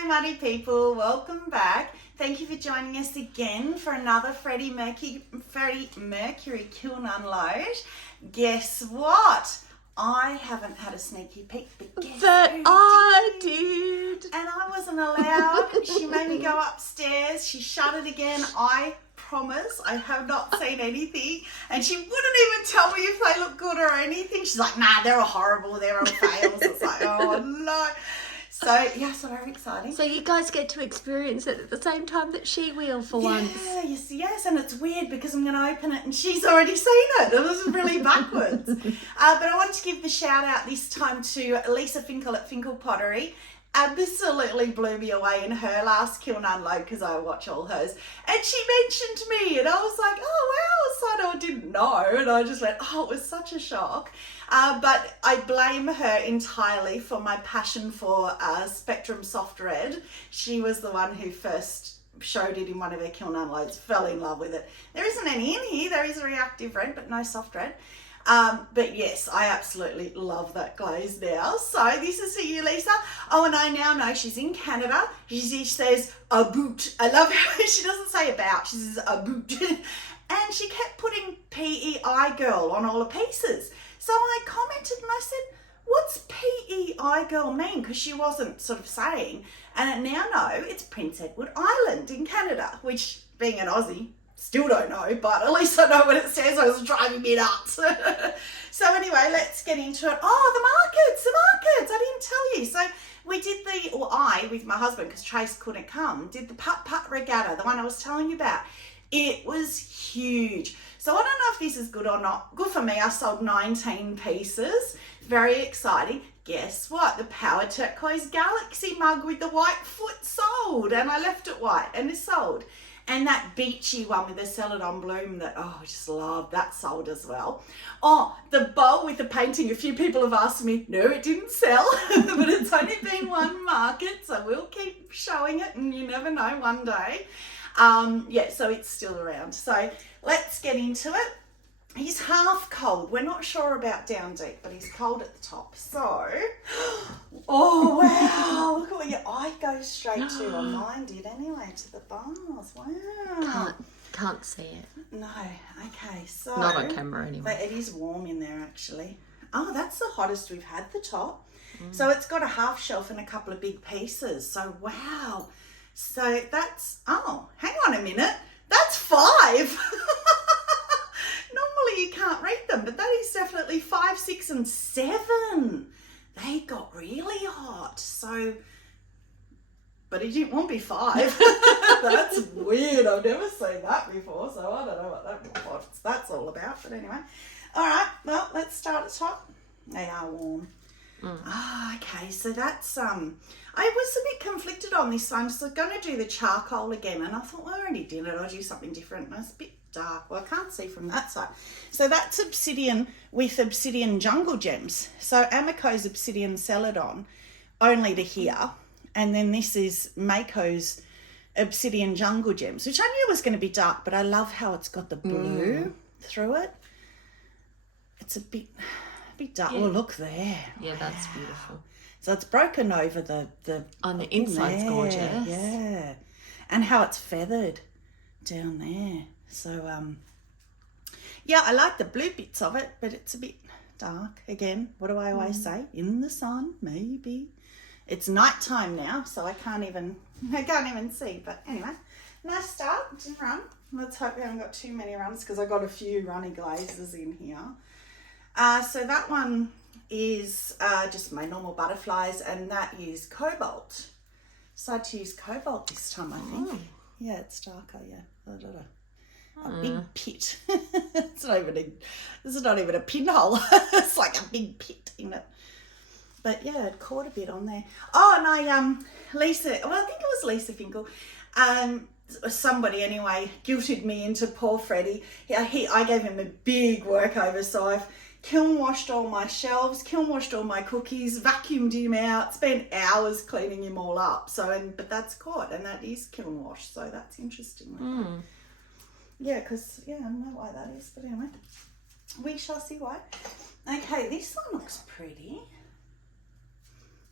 Hi Muddy people, welcome back. Thank you for joining us again for another Freddie Mercury kiln unload. Guess what? I haven't had a sneaky peek, but guess who I did. And I wasn't allowed. She made me go upstairs. She shut it again. I promise I have not seen anything. And she wouldn't even tell me if they look good or anything. She's like, nah, they're all horrible. They're all fails. It's like, oh no. So, yeah, so very exciting. So you guys get to experience it at the same time that she will for once. Yes, and it's weird because I'm going to open it and she's already seen it. It was really backwards. But I want to give the shout out this time to Lisa Finkel at Finkel Pottery. Absolutely blew me away in her last kiln unload because I watch all hers. And she mentioned me and I was like, oh wow, so I didn't know. And I just went, oh, it was such a shock. But I blame her entirely for my passion for Spectrum Soft Red. She was the one who first showed it in one of her kiln unloads, fell in love with it. There isn't any in here. There is a reactive red, but no soft red. But yes, I absolutely love that glaze now. So this is for you, Lisa. Oh, and I now know she's in Canada. She says a boot. I love how she doesn't say about. She says a boot. And she kept putting PEI girl on all the pieces. So I commented and I said, what's PEI girl mean? Because she wasn't sort of saying. And I now know it's Prince Edward Island in Canada, which being an Aussie, still don't know, but at least I know what it says. I was driving me nuts. So anyway, let's get into it. Oh, the markets. I didn't tell you. So we did I, with my husband, because Trace couldn't come, did the putt-putt regatta, the one I was telling you about. It was huge. So I don't know if this is good or not. Good for me. I sold 19 pieces. Very exciting. Guess what? The Power Turquoise Galaxy mug with the white foot sold. And I left it white and it sold. And that beachy one with the celadon bloom that, oh, I just love, that sold as well. Oh, the bowl with the painting, a few people have asked me, no, it didn't sell, but it's only been one market, so we'll keep showing it and you never know, one day. So it's still around. So let's get into it. He's half cold. We're not sure about down deep, but he's cold at the top. So, oh wow, look at where your eye goes straight to. Well, mine did anyway, to the bars. Wow. Can't see it. No, okay, so. Not on camera anyway. But it is warm in there actually. Oh, that's the hottest we've had, the top. So it's got a half shelf and a couple of big pieces. So wow. So that's, oh, hang on a minute. That's 5. Normally you can't read them, but that is definitely 5, 6, and 7. They got really hot. So, but he didn't want to be 5. That's weird. I've never seen that before, so I don't know what that's all about. But anyway, all right. Well, let's start at the top. They are warm. Okay, so that's I was a bit conflicted on this one. So I'm going to do the charcoal again, and I thought, well, I already did it. I'll do something different. And it's a bit dark. Well, I can't see from that side. So that's obsidian with obsidian jungle gems. So Amaco's obsidian celadon only to here, and then this is Mayco's obsidian jungle gems, which I knew was going to be dark, but I love how it's got the blue through it. It's a bit dark. Yeah. Oh, look there. Yeah, that's beautiful. So it's broken over the on the inside's gorgeous. Yeah. And how it's feathered down there. So yeah, I like the blue bits of it, but it's a bit dark. Again, what do I always say? In the sun, maybe. It's nighttime now, so I can't even see. But anyway, nice start to run. Let's hope we haven't got too many runs because I got a few runny glazes in here. So that one is just my normal butterflies, and that is cobalt. So I had to use cobalt this time, I think. Yeah, it's darker, yeah. A big pit. It's not even a pinhole. It's like a big pit in it. But yeah, it caught a bit on there. Oh, and I I think it was Lisa Finkel. Somebody anyway guilted me into poor Freddie. I gave him a big workover, so I've kiln washed all my shelves, kiln washed all my cookies, vacuumed him out, spent hours cleaning him all up. But that's caught, and that is kiln washed, so that's interesting. Yeah, because I don't know why that is, but anyway, we shall see why. Okay, this one looks pretty.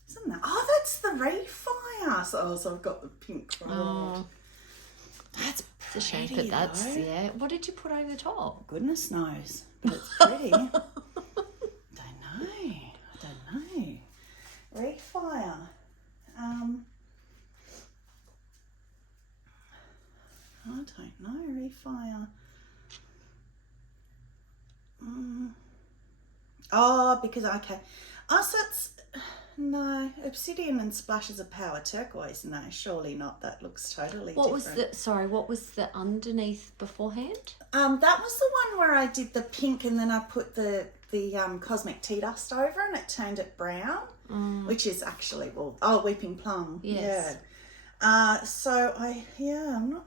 Isn't that? Oh, that's the refire. So I've got the pink rolled. That's It's a shame, pretty, but that's, though. yeah. What did you put over the top? Goodness knows, but it's pretty. I don't know. Refire. I don't know. Refire. Oh, because okay. Oh, so it's no obsidian and splashes of power turquoise. No, surely not. That looks totally What different. what was the underneath beforehand? That was the one where I did the pink and then I put the cosmic tea dust over and it turned it brown, which is actually weeping plum. Yes. Yeah. So I'm not.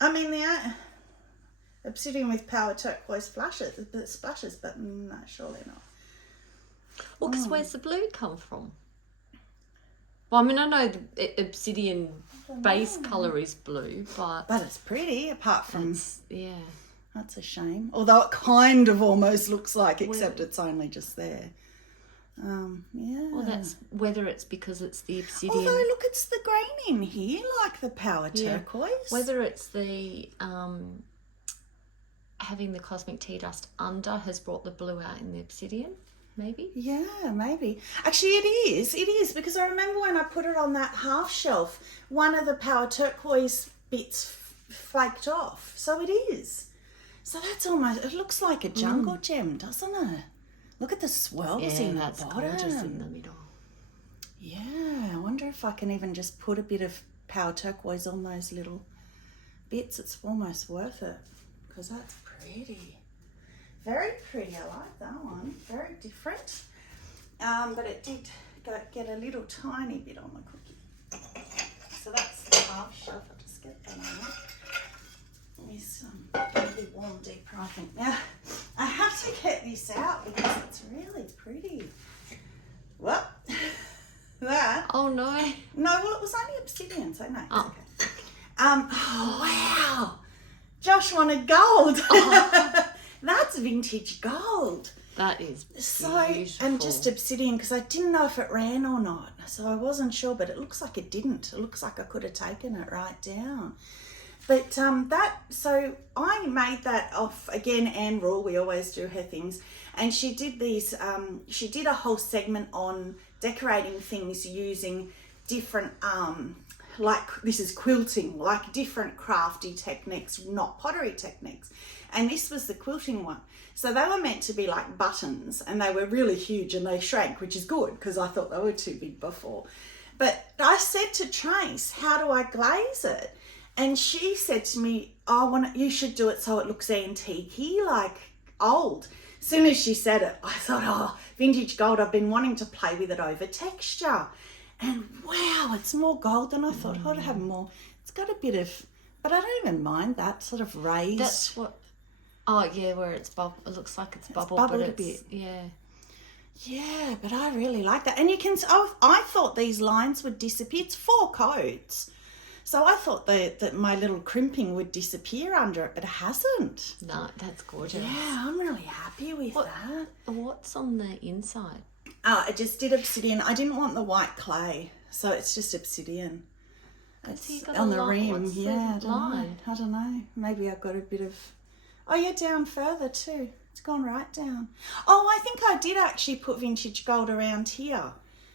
I mean the obsidian with power turquoise splashes, but no, surely not. Well, because where's the blue come from? Well, I mean, I know the obsidian base colour is blue, but it's pretty. Apart from yeah, that's a shame. Although it kind of almost looks like, except it's only just there. Yeah. Well, that's whether it's because it's the obsidian. Although look, it's the green in here, like the power turquoise. Whether it's the having the cosmic tea dust under has brought the blue out in the obsidian, maybe. Yeah, maybe. Actually, it is because I remember when I put it on that half shelf, one of the power turquoise bits flaked off. So it is. So that's almost. It looks like a jungle gem, doesn't it? Look at the swells in the bottom. Gorgeous in the middle. Yeah, I wonder if I can even just put a bit of power turquoise on those little bits. It's almost worth it because that's pretty. Very pretty. I like that one. Very different. But it did get a little tiny bit on the cookie. So that's the half shelf. I'll just get that out. It's going to be warm deeper, I think. Now, I have to get this out because it's really pretty. Well, that. Oh, no. No, well, it was only obsidian, so no, it's okay. Wow. Josh wanted gold. That's vintage gold. That is beautiful. So, and just obsidian because I didn't know if it ran or not. So I wasn't sure, but it looks like it didn't. It looks like I could have taken it right down. But so I made that off, again, Anne Rule, we always do her things. And she did these, she did a whole segment on decorating things using different, like this is quilting, like different crafty techniques, not pottery techniques. And this was the quilting one. So they were meant to be like buttons and they were really huge and they shrank, which is good because I thought they were too big before. But I said to Trace, how do I glaze it? And she said to me, you should do it so it looks antique-y, like old. As soon as she said it, I thought, vintage gold, I've been wanting to play with it over texture. And wow, it's more gold than I thought. I'd have more. It's got a bit of, but I don't even mind that sort of raised. That's what, where it's it looks like it's bubbled, bubbled but a bit. Yeah. Yeah, but I really like that. And you can, I thought these lines would disappear. It's 4 coats. So I thought that my little crimping would disappear under it, but it hasn't. No, that's gorgeous. Yeah, I'm really happy with that. What's on the inside? I just did obsidian. I didn't want the white clay, so it's just obsidian. It's on the rim. Yeah, I don't know. Maybe I've got a bit of... Oh, yeah, down further too. It's gone right down. Oh, I think I did actually put vintage gold around here.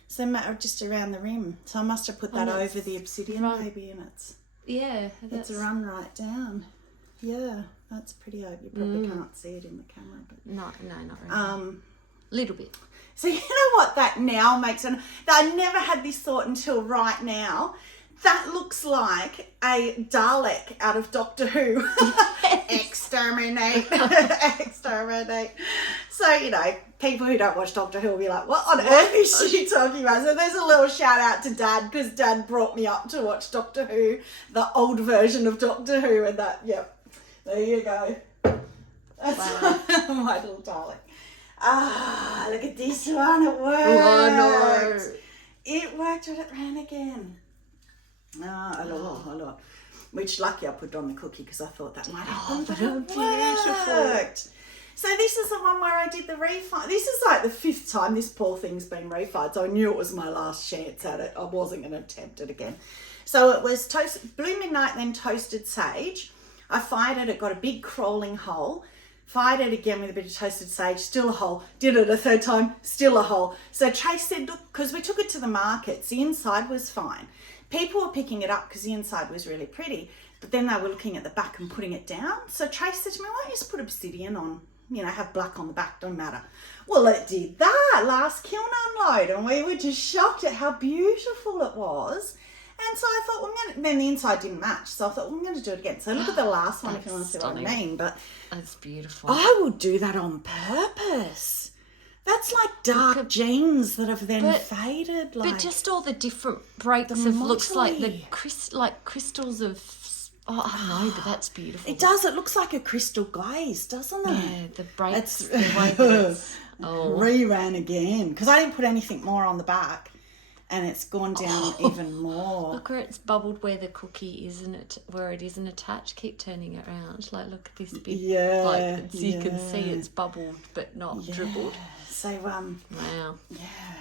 So just around the rim. So I must have put that over the obsidian maybe, and it's run right down. Yeah, that's pretty over. You probably can't see it in the camera, but No, not really. Little bit. So you know what that now makes, and I never had this thought until right now. That looks like a Dalek out of Doctor Who. Exterminate. Exterminate. So, you know, people who don't watch Doctor Who will be like, what on earth is she talking about? So there's a little shout out to Dad, because Dad brought me up to watch Doctor Who, the old version of Doctor Who, and that, there you go. That's my little Dalek. Look at this one, it worked. Oh, no. It worked and it ran again. A lot. Which lucky I put on the cookie because I thought that might happen, but it worked. So this is the one where I did the refind. This is like the 5th time this poor thing's been refined, so I knew it was my last chance at it. I wasn't going to attempt it again. So it was Blue Midnight, then Toasted Sage. I fired it, it got a big crawling hole. Fired it again with a bit of toasted sage, still a hole. Did it a 3rd time, still a hole. So Trace said, look, because we took it to the markets, the inside was fine. People were picking it up because the inside was really pretty, but then they were looking at the back and putting it down. So Trace said to me, why don't you just put obsidian on, you know, have black on the back, don't matter. Well, it did that last kiln unload, and we were just shocked at how beautiful it was. And so I thought, well, then the inside didn't match. So I thought, well, I'm going to do it again. So look at the last one if you want to see what I mean. But that's beautiful. I would do that on purpose. That's like dark jeans that have then faded. But just all the different breaks of looks like the crystals of. Oh, I don't know, but that's beautiful. It does. It looks like a crystal glaze, doesn't it? Yeah, the breaks, the way that it's. Reran again because I didn't put anything more on the back. And it's gone down even more. Look where it's bubbled where the cookie isn't, where it isn't attached. Keep turning it around. Like, look at this big, so you can see it's bubbled but not dribbled. So, wow. Yeah,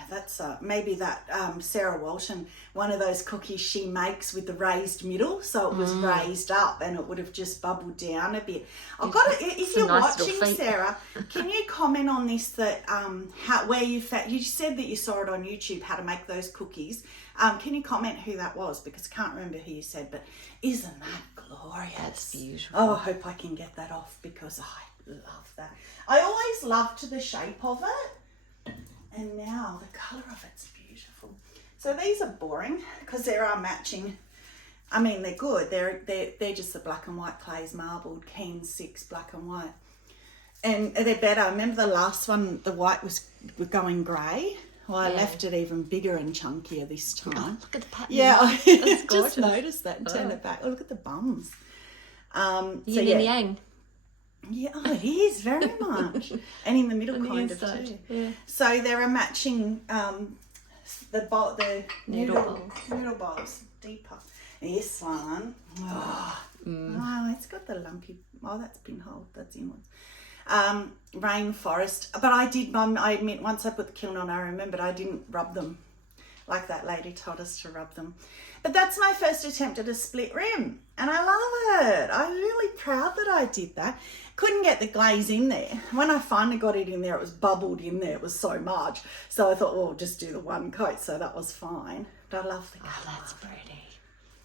that's maybe that Sarah Walton, one of those cookies she makes with the raised middle. So it was raised up and it would have just bubbled down a bit. I've got to, if you're watching, Sarah, can you comment on this, that where you said that you saw it on YouTube, how to make those cookies. Can you comment who that was? Because I can't remember who you said, but isn't that glorious? That's beautiful. Oh, I hope I can get that off because I love that. I always loved the shape of it, and now the colour of it's beautiful. So these are boring because there are matching. I mean, they're good. They're just the black and white clays marbled, Keen 6 black and white, and they're better. I remember the last one, the white was going grey. Well, I left it even bigger and chunkier this time. Oh, look at the pattern. Yeah, I just noticed that and turned it back. Oh, look at the bums. Yin and yang. Yeah, oh, it is very much. And in the middle kind of too. Yeah. So there are matching the noodle bowls deeper. This one. Oh, it's got the lumpy. Oh, that's pinhole. That's inwards. Rainforest, but I admit once I put the kiln on, I remembered I didn't rub them like that lady told us to rub them. But that's my first attempt at a split rim and I love it. I'm really proud that I did that. Couldn't get the glaze in there. When I finally got it in there, it was bubbled in there. It was so much. So I thought, well, just do the one coat. So that was fine. But I love the colour. Oh, that's pretty.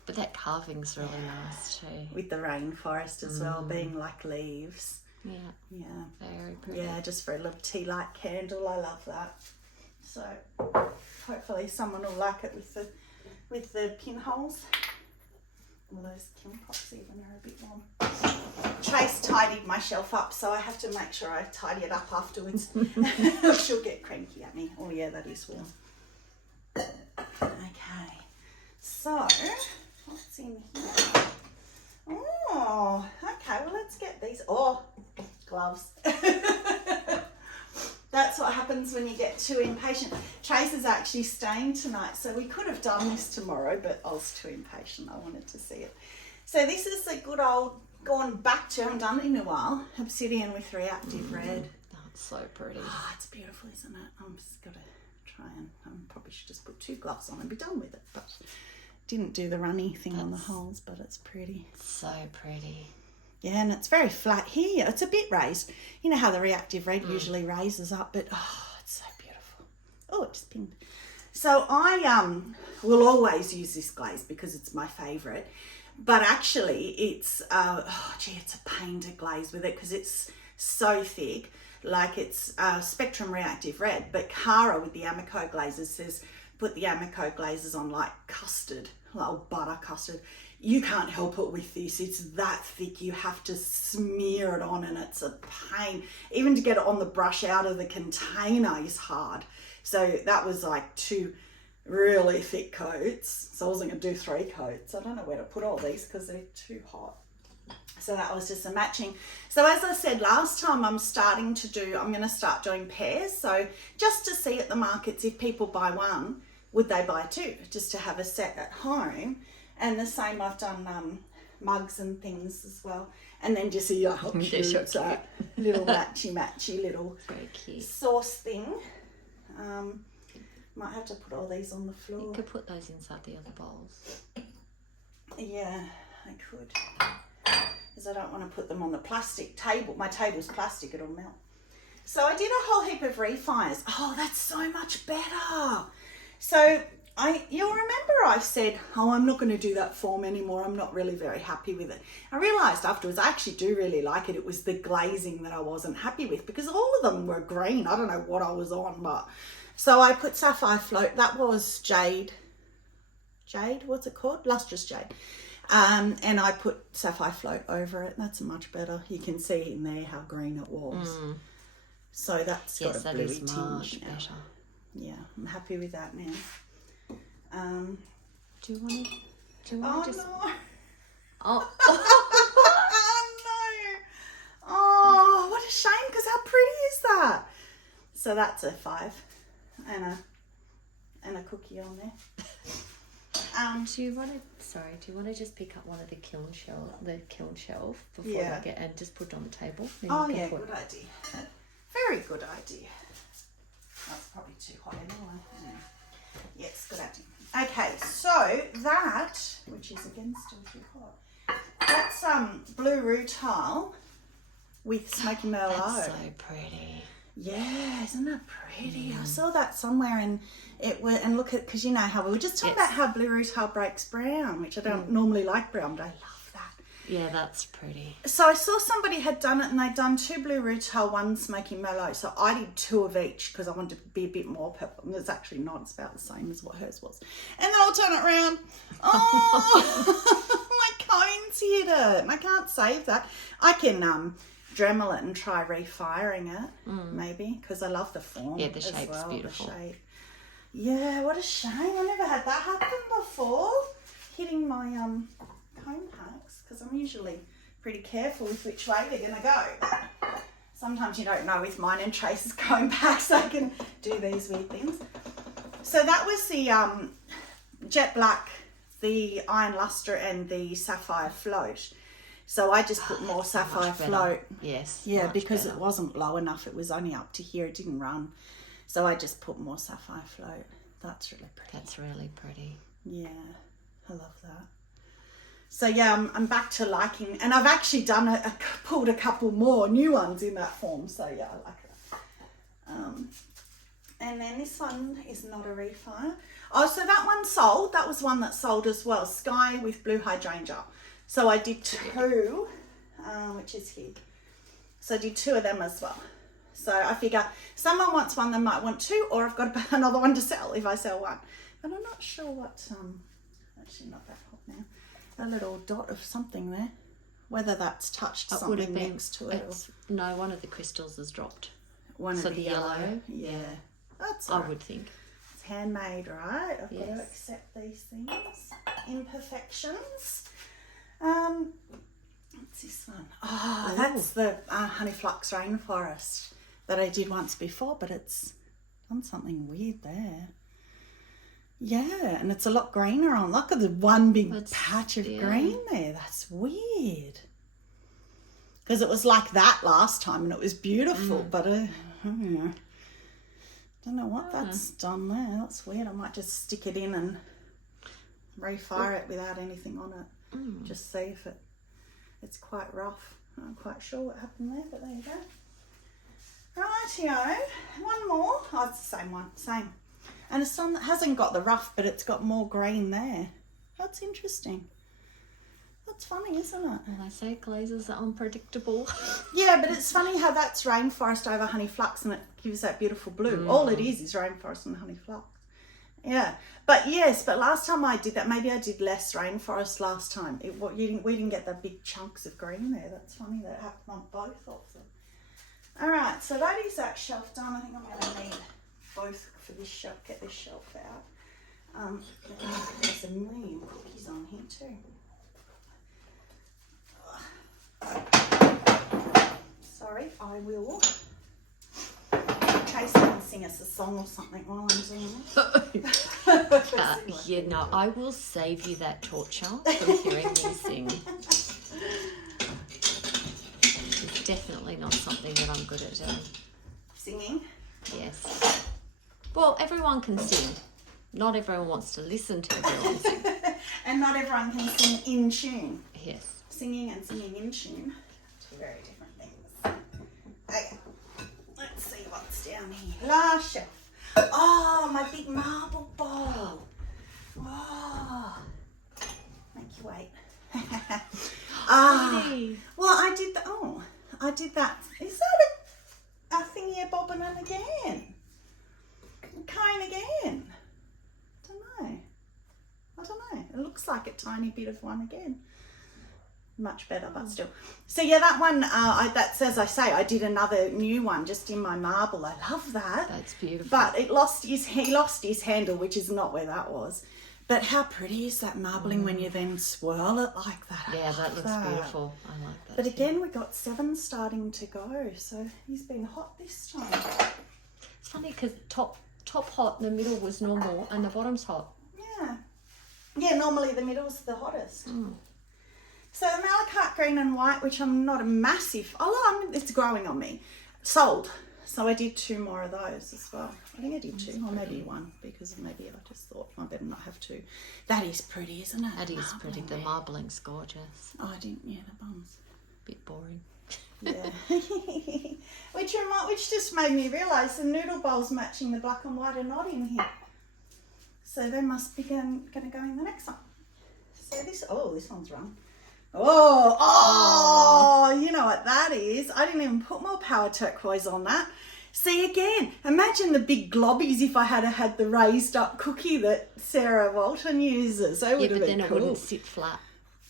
But that carving's really nice too. With the rainforest as well, being like leaves. Yeah, very pretty. Yeah, just for a little tea light candle. I love that. So hopefully someone will like it with the pinholes. All those kiln pots even are a bit warm. Trace tidied my shelf up, so I have to make sure I tidy it up afterwards. She'll get cranky at me. Oh yeah, that is warm. Okay, so what's in here? Oh, okay, well let's get these. Oh, gloves. That's what happens when you get too impatient. Trace is actually staying tonight, so we could have done this tomorrow, but I was too impatient. I wanted to see it. So this is the good old, gone back to, I haven't done it in a while, obsidian with reactive red. Oh, it's so pretty. Oh, it's beautiful, isn't it? I'm just got to try and, probably should just put 2 gloves on and be done with it, but didn't do the runny thing on the holes, but it's pretty. So pretty. Yeah, and it's very flat here. It's a bit raised. You know how the reactive red usually raises up, but oh, it's so beautiful. Oh, it just pinged. So I will always use this glaze because it's my favourite. But actually, it's it's a pain to glaze with it because it's so thick. Like it's Spectrum Reactive Red, but Cara with the amaco glazes says put the amaco glazes on like custard, like butter custard. You can't help it with this. It's that thick. You have to smear it on and it's a pain. Even to get it on the brush out of the container is hard. So that was like 2 really thick coats. So I wasn't going to do 3 coats. I don't know where to put all these because they're too hot. So that was just a matching. So as I said last time, I'm going to start doing pairs. So just to see at the markets, if people buy 1, would they buy 2? Just to have a set at home. And the same, I've done mugs and things as well. And then just see how cute it's that little matchy little very cute sauce thing. Might have to put all these on the floor. You could put those inside the other bowls. Yeah, I could. Because I don't want to put them on the plastic table. My table's plastic, it'll melt. So I did a whole heap of refires. Oh, that's so much better. So you'll remember I said, oh, I'm not going to do that form anymore. I'm not really very happy with it. I realised afterwards I actually do really like it. It was the glazing that I wasn't happy with because all of them were green. I don't know what I was on, but... So I put Sapphire Float. That was jade, what's it called? Lustrous jade. And I put Sapphire Float over it. That's much better. You can see in there how green it was. So that's got a bluey tinge now. Better. Yeah, I'm happy with that now. Do you want to just... No. Oh. Oh, no. Oh, what a shame, because how pretty is that? So that's a 5 and a cookie on there. Do you want to just pick up one of the kiln shelf before I get and just put it on the table? Oh yeah, good idea. Very good idea. That's probably too hot anyway. Yes, good idea. Okay, so that, which is again still too hot, that's blue rutile with smoky merlot. That's so pretty. Yeah, isn't that pretty? I saw that somewhere and look at, because you know how we were just talking about how blue rutile breaks brown, which I don't normally like brown, but I love that. Yeah, that's pretty. So I saw somebody had done it and they'd done 2 blue rutile, 1 smoky merlot. So I did 2 of each because I wanted to be a bit more purple. And it's actually not, it's about the same as what hers was. And then I'll turn it around. Oh, my cone's hit it. I can't save that. I can Dremel it and try refiring it, maybe, because I love the form. Yeah, the shape's beautiful. The shape. Yeah, what a shame. I never had that happen before. Hitting my cone packs, because I'm usually pretty careful with which way they're going to go. Sometimes you don't know with mine and Trace's cone packs, I can do these weird things. So that was the jet black, the iron luster, and the sapphire float. So I just put more sapphire float. Yes. Yeah, because it wasn't low enough. It was only up to here. It didn't run. So I just put more sapphire float. That's really pretty. That's really pretty. Yeah, I love that. So yeah, I'm back to liking, and I've actually pulled a couple more new ones in that form. So yeah, I like that. And then this one is not a refire. Oh, so that one sold. That was one that sold as well. Sky with blue hydrangea. So I did 2, which is here. So I did 2 of them as well. So I figure someone wants one, they might want 2, or I've got another one to sell if I sell one. But I'm not sure what, actually not that hot now. A little dot of something there. Whether that's touched something next to it. No, one of the crystals has dropped. One of the yellow. Yeah. That's all right. I would think. It's handmade, right? I've got to accept these things. Imperfections. What's this one? Oh, that's the Honey Flux Rainforest that I did once before, but it's done something weird there. Yeah, and it's a lot greener on. Look at the one big patch of green there. That's weird. Because it was like that last time and it was beautiful, but I don't know what that's done there. That's weird. I might just stick it in and refire it without anything on it. Just see if it's quite rough. I'm not quite sure what happened there, but there you go. Rightio. One more. Oh, it's the same one. Same. And it's one that hasn't got the rough, but it's got more green there. That's interesting. That's funny, isn't it? Well, I say glazes are unpredictable. Yeah, but it's funny how that's rainforest over honey flux and it gives that beautiful blue. All it is rainforest and honey flux. Yeah, but last time I did that, maybe I did less rainforest last time. We didn't get the big chunks of green there. That's funny that it happened on both of them. All right, so that is that shelf done. I think I'm going to need both for this shelf. Get this shelf out. There's a million cookies on here too. Sorry, I will take case I can sing us a song or something while I'm doing it. Yeah, no, I will save you that torture from hearing me sing. It's definitely not something that I'm good at doing. Singing? Yes. Well, everyone can sing. Not everyone wants to listen to everyone sing. And not everyone can sing in tune. Yes. Singing and singing in tune, two very different things. Okay, let's see what's down here. Last shelf. Oh, my big marble bowl. Oh, make you wait. Well, I did that. Oh, I did that. Is that a thingy bobbing in again? Cone again? I don't know. It looks like a tiny bit of one again. Much better, but still. So yeah, that one, that's as I say, I did another new one just in my marble. I love that. That's beautiful. But he lost his handle, which is not where that was. But how pretty is that marbling when you then swirl it like that? Yeah, that looks beautiful. I like that. But again, we got 7 starting to go, so he's been hot this time. It's funny because top hot, the middle was normal, and the bottom's hot. Yeah. Yeah, normally the middle's the hottest. So the malachite green and white, which I'm not a massive, it's growing on me, sold. So I did 2 more of those as well. I think I did 2 or maybe 1 because maybe I just thought I better not have 2. That is pretty, isn't it? That is pretty. The marbling's gorgeous. Oh, I didn't, yeah, the bums. Bit boring. Yeah. which just made me realise the noodle bowls matching the black and white are not in here. So they must be going to go in the next one. So this one's wrong. Oh, you know what that is. I didn't even put more power turquoise on that. See, again, imagine the big globbies if I had the raised up cookie that Sarah Walton uses. That would have been then cool. it wouldn't sit flat.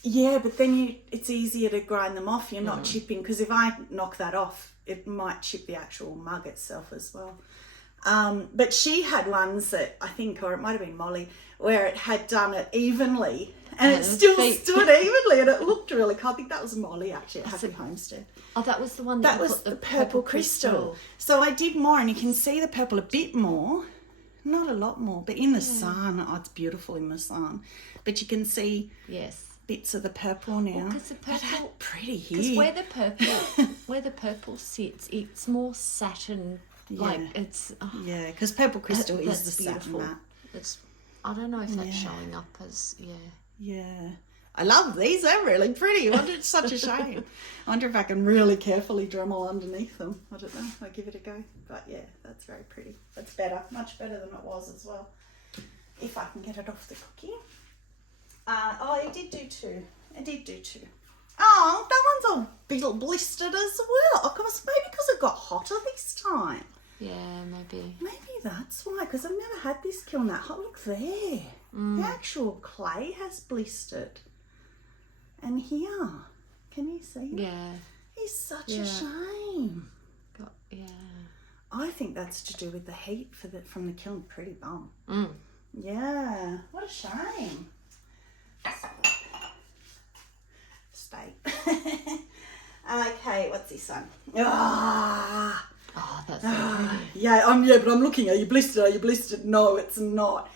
Yeah, but then it's easier to grind them off. You're not chipping, because if I knock that off, it might chip the actual mug itself as well. But she had ones that I think, or it might have been Molly, where it had done it evenly and it still stood evenly and it looked really cool. I think that was Molly actually at Happy Homestead. Oh, that was the one that was the purple crystal. So I did more, and you can see the purple a bit more, not a lot more, but in the sun, it's beautiful in the sun. But you can see bits of the purple now. Because the purple, pretty here. Because where the purple sits, it's more satin. Like it's because purple crystal is the beautiful. satin matte. I don't know if that's showing up as I love these. They're really pretty. It's such a shame. I wonder if I can really carefully Dremel underneath them. I don't know. I'll give it a go. But yeah, that's very pretty. That's better, much better than it was as well. If I can get it off the cookie. I did do 2. Oh, that one's all blistered as well. Of course, maybe because it got hotter this time. Yeah, maybe. Maybe that's why, because I've never had this kiln that hot. Look there. The actual clay has blistered. And here, can you see? Yeah. It's such a shame. Yeah. I think that's to do with the heat from the kiln. Pretty bum. Yeah. What a shame. Stay. Okay, what's this one? Oh, that's so pretty. Yeah, but I'm looking. Are you blistered? No, it's not.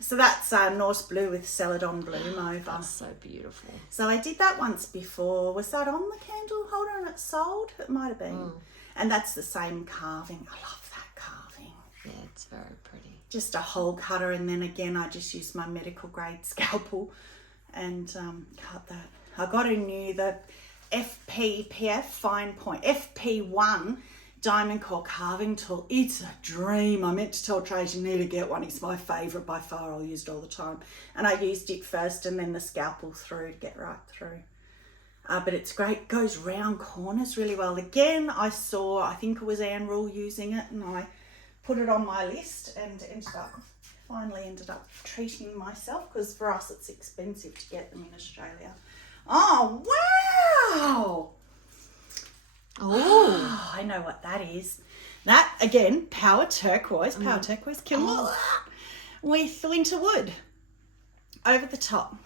So that's Norse blue with celadon bloom over. That's so beautiful. So I did that once before. Was that on the candle holder and it sold? It might have been. And that's the same carving. I love that carving. Yeah, it's very pretty. Just a hole cutter, and then again I just used my medical grade scalpel and cut that. I got the FPPF fine point FP1 diamond core carving tool. It's a dream. I meant to tell Trace you need to get one. It's my favourite by far. I'll use it all the time. And I used it first and then the scalpel through to get right through. But it's great. Goes round corners really well. Again, I think it was Anne Rule using it, and I put it on my list and finally ended up treating myself, because for us it's expensive to get them in Australia. Oh, wow! Oh, I know what that is. That, again, power turquoise kiln with winter wood over the top.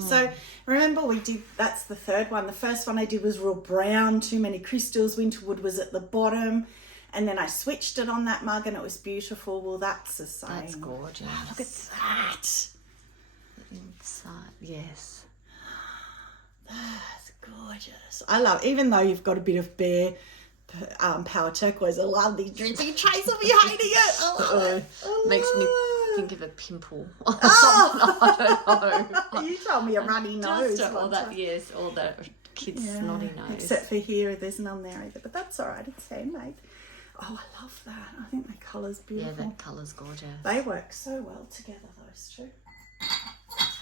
So remember that's the third one. The first one I did was real brown, too many crystals. Winter wood was at the bottom. and then I switched it on that mug and it was beautiful. Well, that's the same. That's gorgeous. Wow, look at that. Inside, yes. That's gorgeous. I love, even though you've got a bit of bare power turquoise, I love these drippy trays of you hating it. I love it. Makes me think of a pimple. Oh. I don't know. You told me a runny nose. Just all that, yes, all that kid's snotty nose. Except for here, there's none there either. But that's all right. It's handmade. Oh, I love that. I think the colour's beautiful. Yeah, that colour's gorgeous. They work so well together, those two.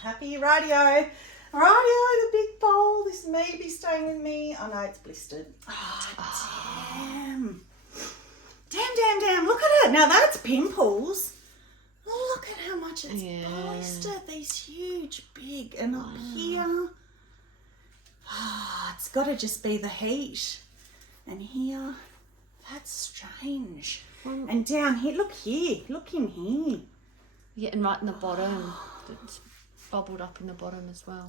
Happy radio. Radio, the big bowl. This may be staying with me. Oh, no, it's blistered. Oh, damn. Damn. Look at it. Now, that's pimples. Look at how much it's blistered. These huge, big. And up here. Oh, it's got to just be the heat. And here. That's strange. And down here. Look here. Look in here. Yeah, and right in the bottom. It's bubbled up in the bottom as well.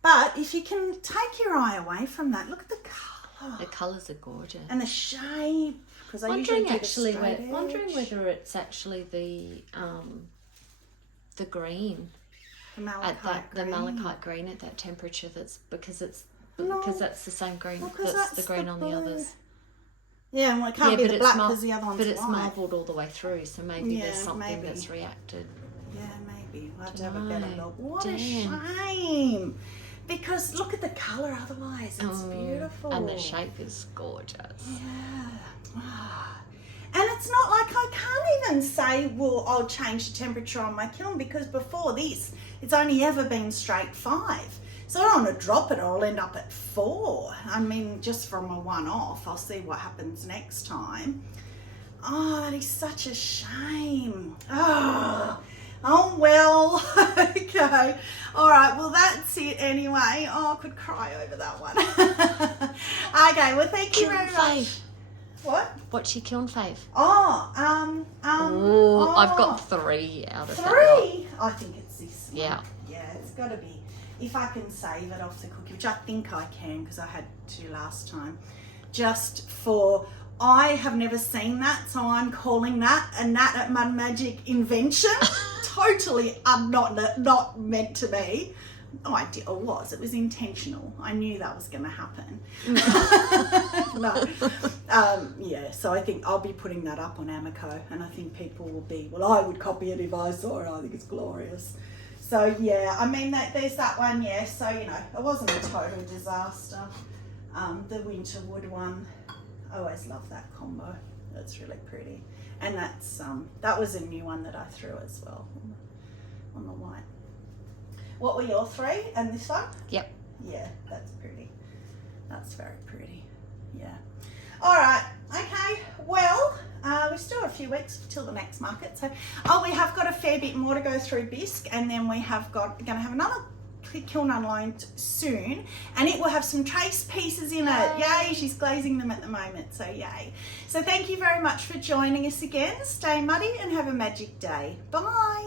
But if you can take your eye away from that, look at the colour. The colours are gorgeous. And the shape. Because I Wondering usually do the wondering whether it's actually the green. The malachite The malachite green at that temperature. That's because that's the same green. That's the green on the others. Yeah, well, it can't be the black because the other one's white. But it's marbled all the way through, so maybe there's something that's reacted. Yeah, maybe. We'll have to have a better look. What a shame. Because look at the colour otherwise. It's beautiful. And the shape is gorgeous. Yeah. And it's not like I can't even say, well, I'll change the temperature on my kiln because before this, it's only ever been straight 5. So I don't want to drop it or I'll end up at 4. I mean, just from a one-off, I'll see what happens next time. Oh, that is such a shame. Oh well, okay. All right, well, that's it anyway. Oh, I could cry over that one. Okay, well, thank you very much. What? What's your kiln fave? I've got 3 out of 3? I think it's this one. Yeah. Yeah, it's got to be. If I can save it off the cookie, which I think I can because I had to last time, just for, I have never seen that, so I'm calling that a Nat at Mud Magic invention. Totally not meant to be. Oh, it was intentional. I knew that was going to happen. No. Yeah, so I think I'll be putting that up on Amaco, and I think people will be, well, I would copy it if I saw it. I think it's glorious. So, yeah, I mean, there's that one, yeah. So, you know, it wasn't a total disaster. The winter wood one, I always love that combo. That's really pretty. And that's that was a new one that I threw as well on the white. What were your 3? And this one? Yep. Yeah, that's pretty. That's very pretty. Yeah. All right. Okay. Well, we still have a few weeks till the next market. So, we have got a fair bit more to go through Bisque, and then we have going to have another kiln unlined soon, and it will have some trace pieces in it. Yay, she's glazing them at the moment, so yay. So thank you very much for joining us again. Stay muddy and have a magic day. Bye.